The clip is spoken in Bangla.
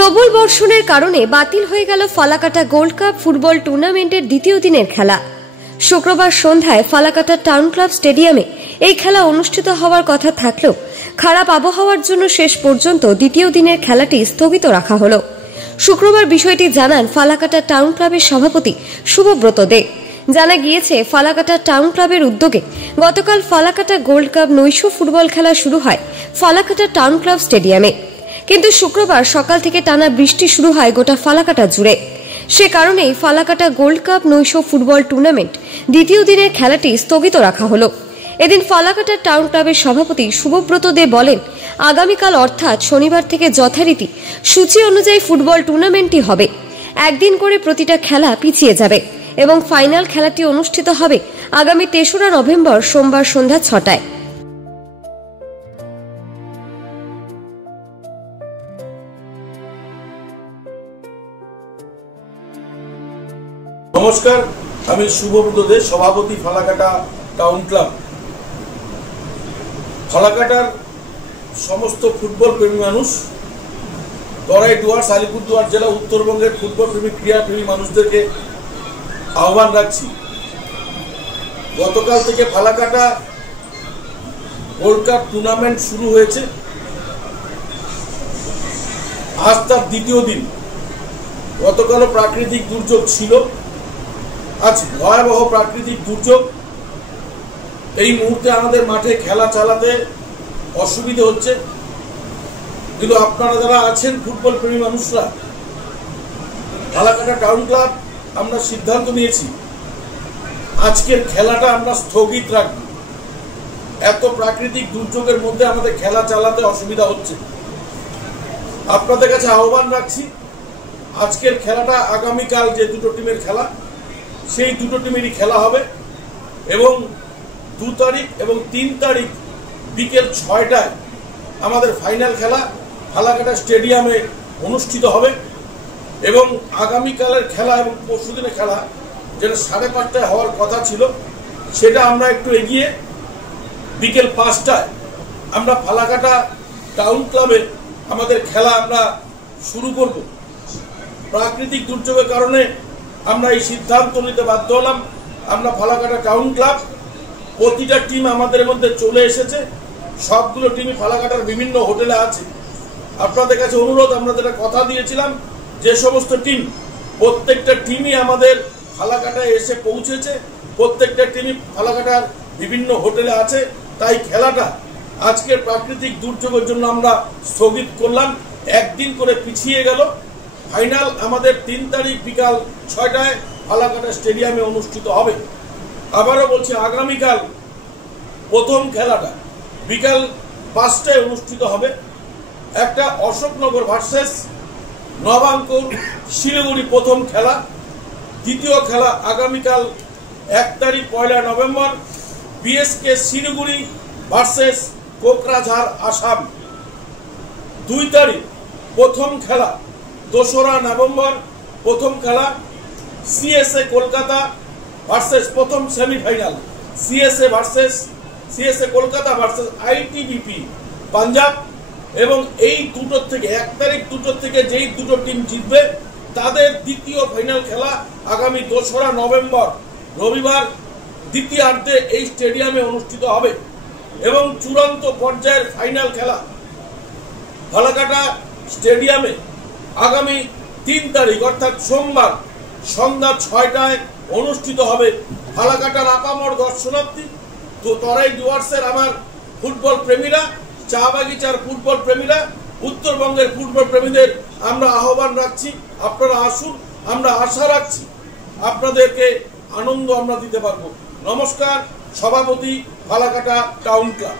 প্রবল বর্ষণের কারণে বাতিল হয়ে গেল ফালাকাটা গোল্ড কাপ ফুটবল টুর্নামেন্টের দ্বিতীয় দিনের খেলা। শুক্রবার সন্ধ্যায় ফালাকাটা টাউন ক্লাব স্টেডিয়ামে এই খেলা অনুষ্ঠিত হওয়ার কথা থাকলেও খারাপ আবহাওয়ার জন্য শেষ পর্যন্ত দ্বিতীয় দিনের খেলাটি স্থগিত রাখা হলো। শুক্রবার বিষয়টি জানান ফালাকাটা টাউন ক্লাবের সভাপতি শুভব্রত দে। জানা গিয়েছে, ফালাকাটা টাউন ক্লাবের উদ্যোগে গতকাল ফালাকাটা গোল্ড কাপ নৈশ ফুটবল খেলা শুরু হয় ফালাকাটা টাউন ক্লাব স্টেডিয়ামে। কিন্তু শুক্রবার সকাল থেকে টানা বৃষ্টি শুরু হয় গোটা ফালাকাটা জুড়ে। সে কারণেই ফালাকাটা গোল্ড কাপ নৈশ ফুটবল টুর্নামেন্ট দ্বিতীয় দিনের খেলাটি স্থগিত রাখা হলো। এদিন ফালাকাটা টাউন ক্লাবের সভাপতি শুভব্রত দে বলেন, আগামীকাল অর্থাৎ শনিবার থেকে যথারীতি সূচি অনুযায়ী ফুটবল টুর্নামেন্টটি হবে। একদিন করে প্রতিটা খেলা পিছিয়ে যাবে এবং ফাইনাল খেলাটি অনুষ্ঠিত হবে আগামী ৩রা নভেম্বর সোমবার সন্ধ্যা ৬টায়। নমস্কার, আমি শুভব্রত দে, সভাপতি ফালাকাটা টাউন ক্লাব। ফালাকাটার সমস্ত ফুটবল প্রেমী মানুষ, তরাই ডুয়ার্স, আলিপুরদুয়ার জেলা, উত্তরবঙ্গের ফুটবল প্রেমী, ক্রীড়াপ্রেমী মানুষদেরকে আহ্বান রাখছি। গতকাল থেকে ফালাকাটা গোল্ড কাপ টুর্নামেন্ট শুরু হয়েছে। আজ তার দ্বিতীয় দিন। গতকালও প্রাকৃতিক দুর্যোগ ছিল, আজ ভয়াবহ প্রাকৃতিক দুর্যোগ। এই মুহূর্তে আমাদের মাঠে খেলা চালাতে অসুবিধে হচ্ছে, কিন্তু আপনারা যারা আছেন ফুটবল প্রেমী মানুষরা, ফালাকাটা টাউন ক্লাব আমরা সিদ্ধান্ত নিয়েছি আজকের খেলাটা আমরা স্থগিত রাখব। এত প্রাকৃতিক দুর্যোগের মধ্যে আমাদের খেলা চালাতে অসুবিধা হচ্ছে। আপনাদের কাছে আহ্বান রাখছি, আজকের খেলাটা আগামীকাল যে দুটো টিমের খেলা, সেই দুটো টিমেরই খেলা হবে এবং 2 তারিখ এবং 3 তারিখ বিকেল 6টায় আমাদের ফাইনাল খেলা ফালাকাটা স্টেডিয়ামে অনুষ্ঠিত হবে। এবং আগামীকালের খেলা এবং পরশুদিনের খেলা যেটা 5:30টায় হওয়ার কথা ছিল, সেটা আমরা একটু এগিয়ে বিকেল 5টায় আমরা ফালাকাটা টাউন ক্লাবে আমাদের খেলা আমরা শুরু করব। প্রাকৃতিক দুর্যোগের কারণে আমরা এই সিদ্ধান্ত নিতে বাধ্য হলাম। আমরা ফালাকাটা টাউন ক্লাব, প্রতিটা টিম আমাদের মধ্যে চলে এসেছে। সবগুলো টিমই ফালাকাটার বিভিন্ন হোটেলে আছে। আপনাদের কাছে অনুরোধ, আমরা যেটা কথা দিয়েছিলাম, যে সমস্ত টিম, প্রত্যেকটা টিমই আমাদের ফালাকাটায় এসে পৌঁছেছে। প্রত্যেকটা টিমই ফালাকাটার বিভিন্ন হোটেলে আছে। তাই খেলাটা আজকের প্রাকৃতিক দুর্যোগের জন্য আমরা স্থগিত করলাম, একদিন করে পিছিয়ে গেল। ফাইনাল আমাদের 3 তারিখ বিকাল 6টায় ফালাকাটা স্টেডিয়ামে অনুষ্ঠিত হবে। আবারও বলছি, আগামীকাল প্রথম খেলাটা বিকাল 5টায় অনুষ্ঠিত হবে। একটা অশোকনগর ভার্সেস নবাঙ্কুর শিলিগুড়ি প্রথম খেলা। দ্বিতীয় খেলা আগামীকাল 1 তারিখ 1 November BSK Siliguri versus Kokrajhar Assam. 2 তারিখ প্রথম খেলা 2রা নভেম্বর প্রথম খেলা সিএসএ কলকাতা ভার্সেস প্রথম semifinal CSA Kolkata versus ITBP Punjab. এবং এই দুটোর থেকে 1 তারিখ দুটোর থেকে যেই দুটো টিম জিতবে তাদের দ্বিতীয় ফাইনাল খেলা আগামী 2রা নভেম্বর রবিবার দ্বিতীয়ার্ধে এই স্টেডিয়ামে অনুষ্ঠিত হবে। এবং চূড়ান্ত পর্যায়ের ফাইনাল খেলা ফালাকাটা স্টেডিয়ামে আগামী 3 তারিখ অর্থাৎ সোমবার সন্ধ্যা 6টায় অনুষ্ঠিত হবে। ফালাকাটার আপামর দর্শনার্থী, তো তরাই ডুয়ার্সের আমার ফুটবল প্রেমীরা, চা বাগিচার ফুটবল প্রেমীরা, উত্তরবঙ্গের ফুটবল প্রেমীদের আমরা আহ্বান রাখছি, আপনারা আসুন। আমরা আশা রাখছি আপনাদেরকে আনন্দ আমরা দিতে পারবো। নমস্কার, সভাপতি ফালাকাটা টাউন ক্লাব।